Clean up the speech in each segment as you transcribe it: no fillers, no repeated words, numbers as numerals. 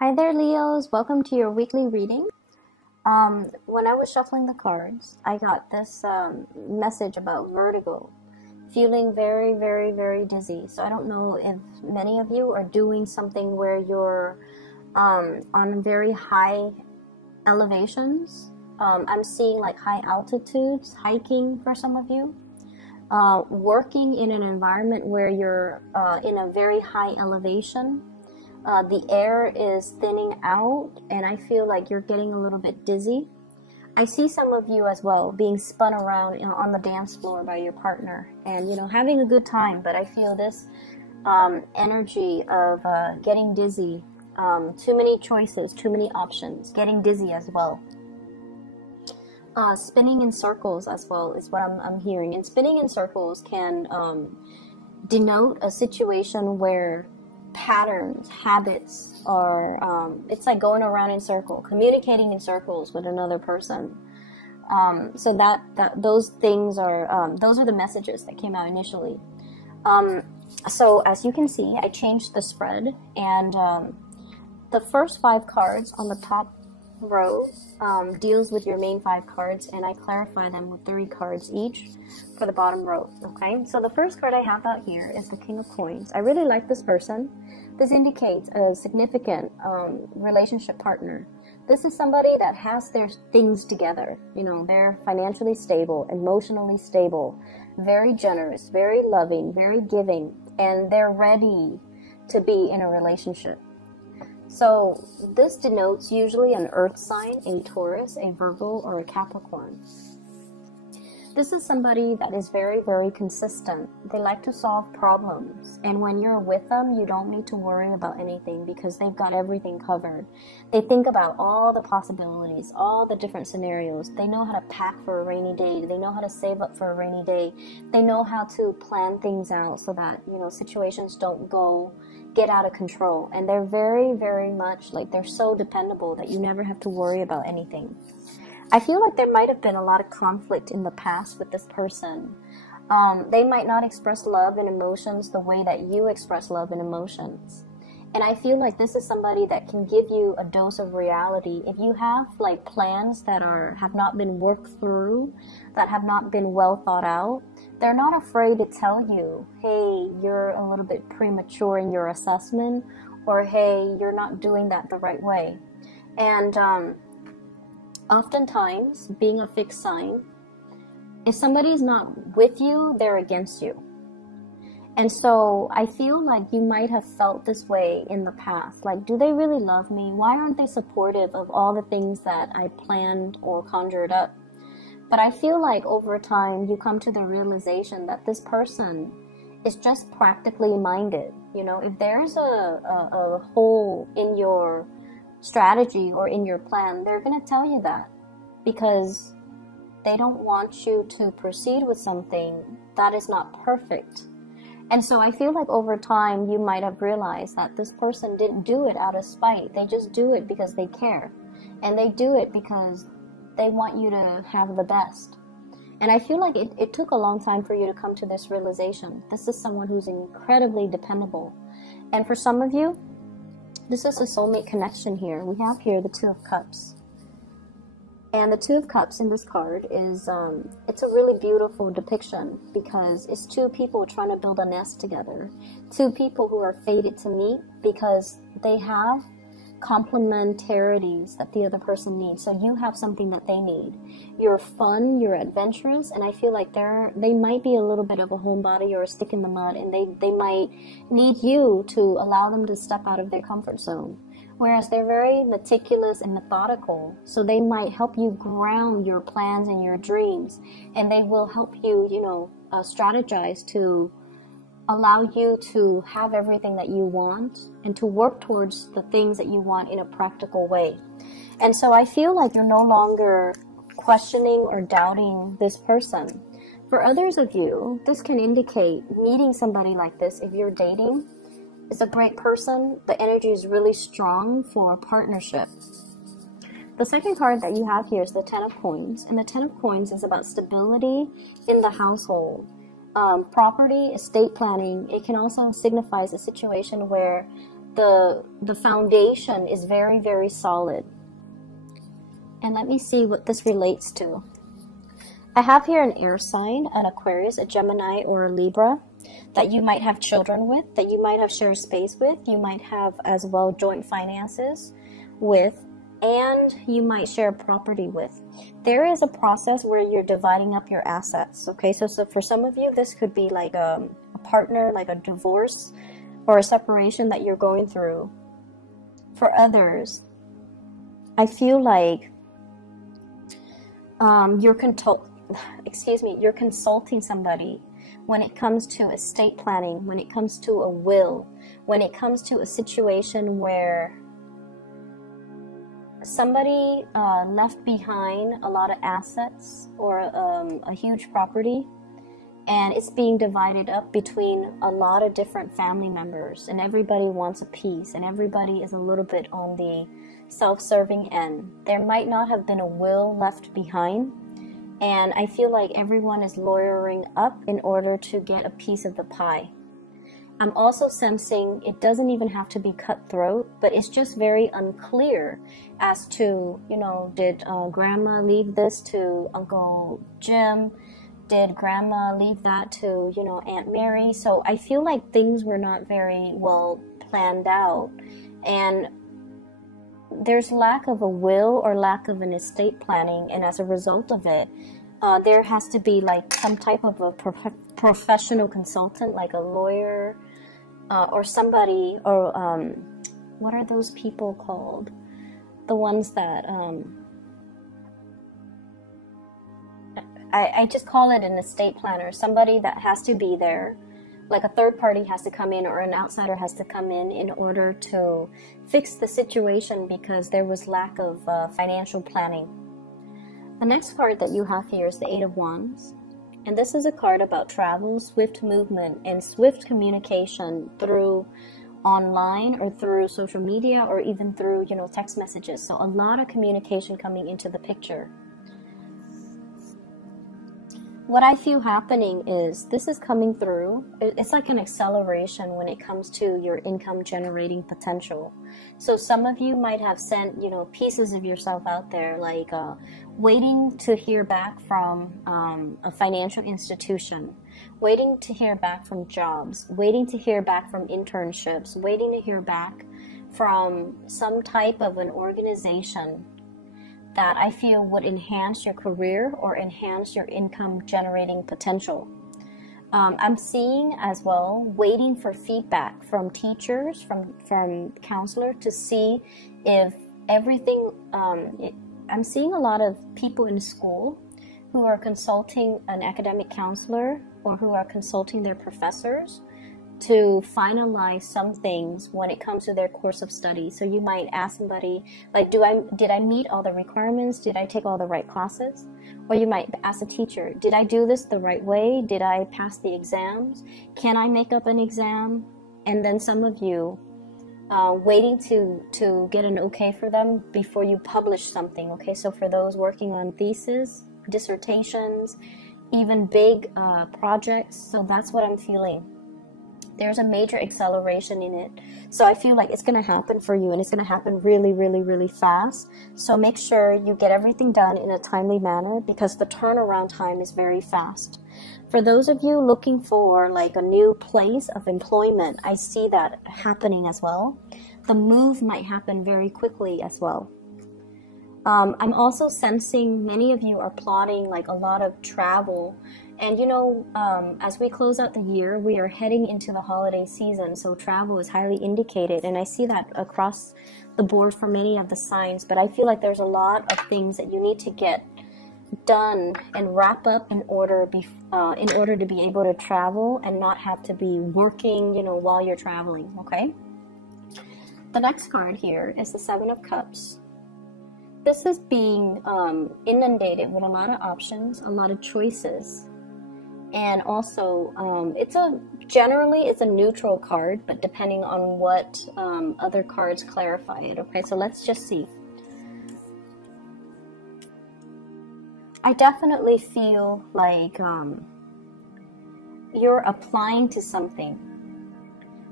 Hi there, Leos. Welcome to your weekly reading. When I was shuffling the cards, I got this message about vertigo, feeling very, very, very dizzy. So I don't know if many of you are doing something where you're on very high elevations. I'm seeing like high altitudes, hiking for some of you. Working in an environment where you're in a very high elevation. The air is thinning out, and I feel like you're getting a little bit dizzy. I see some of you as well being spun around on the dance floor by your partner and, having a good time. But I feel this energy of getting dizzy, too many choices, too many options, getting dizzy as well. Spinning in circles as well is what I'm hearing. And spinning in circles can denote a situation where patterns, habits are, it's like going around in circle, communicating in circles with another person. So those things are, those are the messages that came out initially. So as you can see, I changed the spread, and the first 5 cards on the top row deals with your main 5 cards, and I clarify them with 3 cards each for the bottom row. Okay, so the first card I have out here is the King of Coins. I really like this person. This indicates a significant relationship partner. This is somebody that has their things together. They're financially stable, emotionally stable, very generous, very loving, very giving, and they're ready to be in a relationship. So this denotes usually an earth sign, a Taurus, a Virgo, or a Capricorn. This is somebody that is very, very consistent. They like to solve problems. And when you're with them, you don't need to worry about anything because they've got everything covered. They think about all the possibilities, all the different scenarios. They know how to pack for a rainy day. They know how to save up for a rainy day. They know how to plan things out so that, situations don't get out of control. And they're very, very much like they're so dependable that you never have to worry about anything. I feel like there might have been a lot of conflict in the past with this person. They might not express love and emotions the way that you express love and emotions. And I feel like this is somebody that can give you a dose of reality. If you have like plans that have not been worked through, that have not been well thought out, they're not afraid to tell you, hey, you're a little bit premature in your assessment, or hey, you're not doing that the right way. And oftentimes, being a fixed sign, if somebody's not with you, they're against you. And so I feel like you might have felt this way in the past. Like, do they really love me? Why aren't they supportive of all the things that I planned or conjured up? But I feel like over time, you come to the realization that this person is just practically minded. If there's a hole in your strategy or in your plan, they're going to tell you that because they don't want you to proceed with something that is not perfect. And so I feel like over time you might have realized that this person didn't do it out of spite. They just do it because they care, and they do it because they want you to have the best. And I feel like it took a long time for you to come to this realization. This is someone who's incredibly dependable. And for some of you, this is a soulmate connection here. We have here the 2 of Cups. And the 2 of Cups in this card is, it's a really beautiful depiction because it's 2 people trying to build a nest together. 2 people who are fated to meet because they have complementarities that the other person needs. So you have something that they need. You're fun, you're adventurous, and I feel like they might be a little bit of a homebody or a stick in the mud, and they might need you to allow them to step out of their comfort zone. Whereas they're very meticulous and methodical, so they might help you ground your plans and your dreams, and they will help you, strategize to allow you to have everything that you want and to work towards the things that you want in a practical way. And so I feel like you're no longer questioning or doubting this person. For others of you, this can indicate meeting somebody like this if you're dating. Is a great person. The energy is really strong for a partnership. The second card that you have here is the 10 of Coins, and the 10 of Coins is about stability in the household. Property, estate planning. It can also signify a situation where the foundation is very, very solid. And let me see what this relates to. I have here an air sign, an Aquarius, a Gemini, or a Libra that you might have children with, that you might have shared space with, you might have as well joint finances with, and you might share property with. There is a process where you're dividing up your assets, okay? So for some of you, this could be like a partner, like a divorce or a separation that you're going through. For others, I feel like you're consulting somebody when it comes to estate planning, when it comes to a will, when it comes to a situation where somebody left behind a lot of assets or a huge property, and it's being divided up between a lot of different family members, and everybody wants a piece, and everybody is a little bit on the self-serving end. There might not have been a will left behind, and I feel like everyone is lawyering up in order to get a piece of the pie. I'm also sensing it doesn't even have to be cutthroat, but it's just very unclear as to, you know, did grandma leave this to Uncle Jim? Did grandma leave that to, you know, Aunt Mary? So I feel like things were not very well planned out, and there's lack of a will or lack of an estate planning, and as a result of it, there has to be like some type of a professional consultant, like a lawyer, or somebody, or what are those people called? The ones that I just call it an estate planner, somebody that has to be there, like a third party has to come in, or an outsider has to come in order to fix the situation because there was lack of financial planning. The next card that you have here is the Eight of Wands. And this is a card about travel, swift movement, and swift communication through online or through social media or even through, you know, text messages. So a lot of communication coming into the picture. What I feel happening is this is coming through. It's like an acceleration when it comes to your income generating potential. So some of you might have sent, you know, pieces of yourself out there, like waiting to hear back from a financial institution, waiting to hear back from jobs, waiting to hear back from internships, waiting to hear back from some type of an organization that I feel would enhance your career or enhance your income generating potential. I'm seeing as well, waiting for feedback from teachers, from counselor, to see if everything, I'm seeing a lot of people in school who are consulting an academic counselor or who are consulting their professors to finalize some things when it comes to their course of study. So you might ask somebody, like, did I meet all the requirements? Did I take all the right classes? Or you might ask a teacher, did I do this the right way? Did I pass the exams? Can I make up an exam? And then some of you waiting to get an okay for them before you publish something. Okay, so for those working on thesis, dissertations, even big projects, so that's what I'm feeling. There's a major acceleration in it. So I feel like it's going to happen for you, and it's going to happen really, really, really fast. So make sure you get everything done in a timely manner because the turnaround time is very fast. For those of you looking for like a new place of employment, I see that happening as well. The move might happen very quickly as well. I'm also sensing many of you are plotting like a lot of travel. And you know, as we close out the year, we are heading into the holiday season, so travel is highly indicated. And I see that across the board for many of the signs, but I feel like there's a lot of things that you need to get done and wrap up in order to be able to travel and not have to be working, you know, while you're traveling, okay? The next card here is the Seven of Cups. This is being inundated with a lot of options, a lot of choices. And also, generally it's a neutral card, but depending on what other cards clarify it. Okay, so let's just see. I definitely feel like you're applying to something.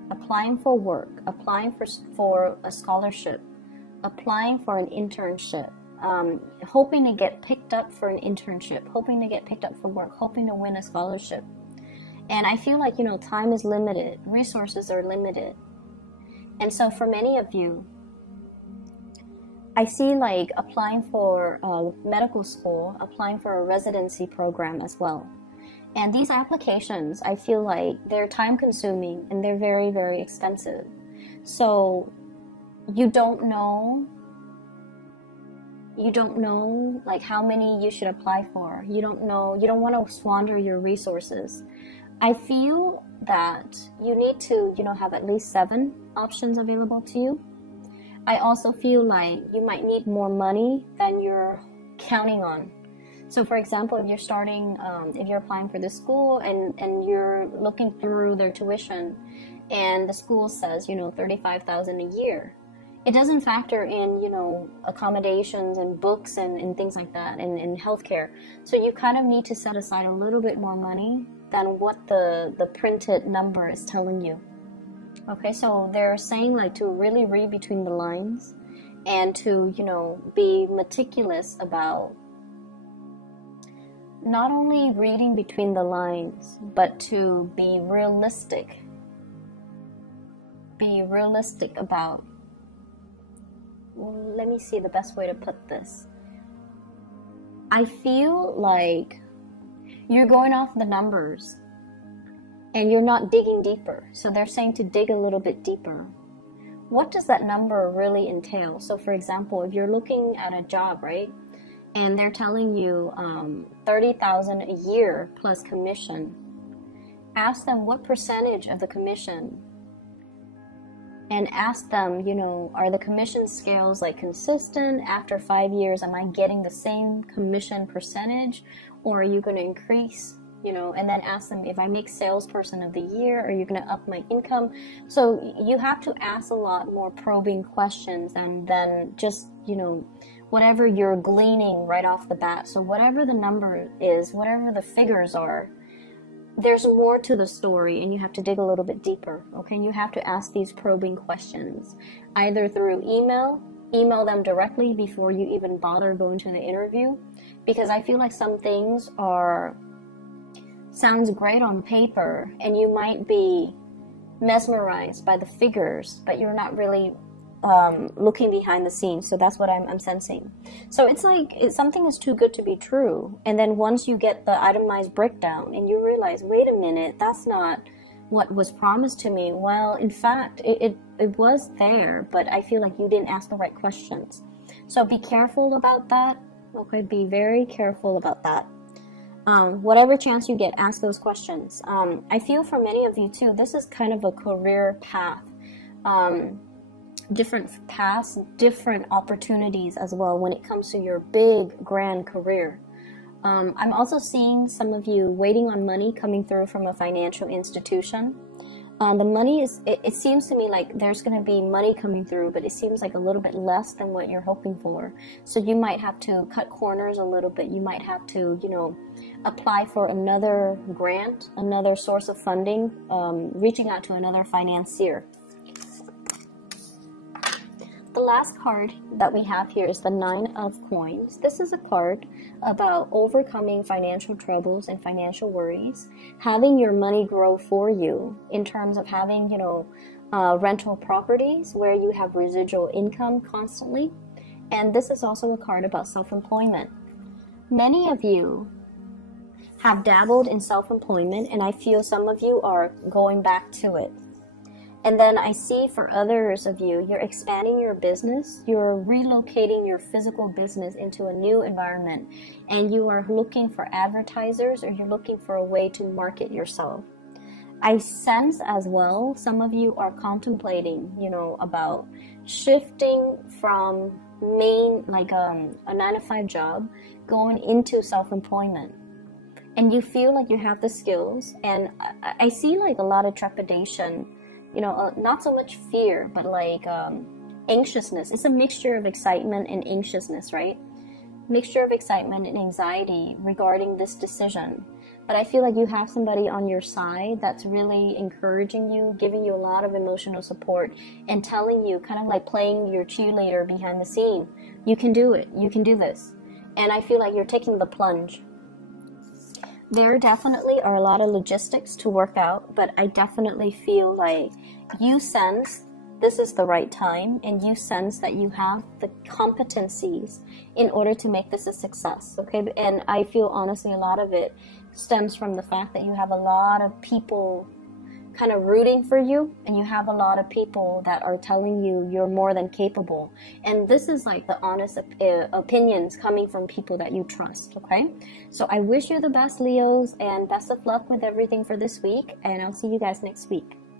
applying for work, applying for a scholarship, applying for an internship, hoping to get picked up for an internship, hoping to get picked up for work, hoping to win a scholarship. And I feel like, time is limited, resources are limited. And so for many of you, I see like applying for medical school, applying for a residency program as well. And these applications, I feel like they're time consuming and they're very, very expensive. So you don't know like how many you should apply for. You don't want to squander your resources. I feel that you need to, have at least 7 options available to you. I also feel like you might need more money than you're counting on. So for example, if you're starting, if you're applying for the school and you're looking through their tuition and the school says, $35,000 a year, it doesn't factor in, accommodations and books and things like that and healthcare. So you kind of need to set aside a little bit more money than what the printed number is telling you. Okay, so they're saying like to really read between the lines and to, be meticulous about not only reading between the lines, but to be realistic. Be realistic about, let me see the best way to put this. I feel like you're going off the numbers and you're not digging deeper. So they're saying to dig a little bit deeper. What does that number really entail? So for example, if you're looking at a job, right? And they're telling you $30,000 a year plus commission. Ask them what percentage of the commission, and ask them, are the commission scales like consistent? After 5 years, am I getting the same commission percentage, or are you going to increase? And then ask them, if I make salesperson of the year, are you going to up my income? So you have to ask a lot more probing questions and then just, whatever you're gleaning right off the bat. So whatever the number is, whatever the figures are, there's more to the story and you have to dig a little bit deeper, okay? You have to ask these probing questions, either through email them directly before you even bother going to the interview, because I feel like some things sounds great on paper and you might be mesmerized by the figures, but you're not really looking behind the scenes. So that's what I'm sensing. So it's like something is too good to be true, and then once you get the itemized breakdown and you realize, wait a minute, that's not what was promised to me. Well, in fact, it was there, but I feel like you didn't ask the right questions. So be careful about that. Okay, be very careful about that. Whatever chance you get, ask those questions. I feel for many of you too, this is kind of a career path. Different paths, different opportunities as well when it comes to your big, grand career. I'm also seeing some of you waiting on money coming through from a financial institution. The money is, it seems to me like there's going to be money coming through, but it seems like a little bit less than what you're hoping for. So you might have to cut corners a little bit. You might have to, apply for another grant, another source of funding, reaching out to another financier. The last card that we have here is the 9 of Coins. This is a card about overcoming financial troubles and financial worries, having your money grow for you in terms of having, rental properties where you have residual income constantly. And this is also a card about self-employment. Many of you have dabbled in self-employment, and I feel some of you are going back to it. And then I see for others of you, you're expanding your business, you're relocating your physical business into a new environment, and you are looking for advertisers, or you're looking for a way to market yourself. I sense as well, some of you are contemplating, about shifting from a 9-to-5 job, going into self-employment. And you feel like you have the skills, and I see like a lot of trepidation, not so much fear, but like anxiousness. It's a mixture of excitement and anxiousness, right? Mixture of excitement and anxiety regarding this decision. but I feel like you have somebody on your side that's really encouraging you, giving you a lot of emotional support, and telling you, kind of like playing your cheerleader behind the scene, you can do it, you can do this. And I feel like you're taking the plunge. There definitely are a lot of logistics to work out, but I definitely feel like you sense this is the right time, and you sense that you have the competencies in order to make this a success, okay? And I feel honestly a lot of it stems from the fact that you have a lot of people kind of rooting for you, and you have a lot of people that are telling you you're more than capable. And this is like the honest opinions coming from people that you trust, okay? So I wish you the best, Leos, and best of luck with everything for this week, and I'll see you guys next week.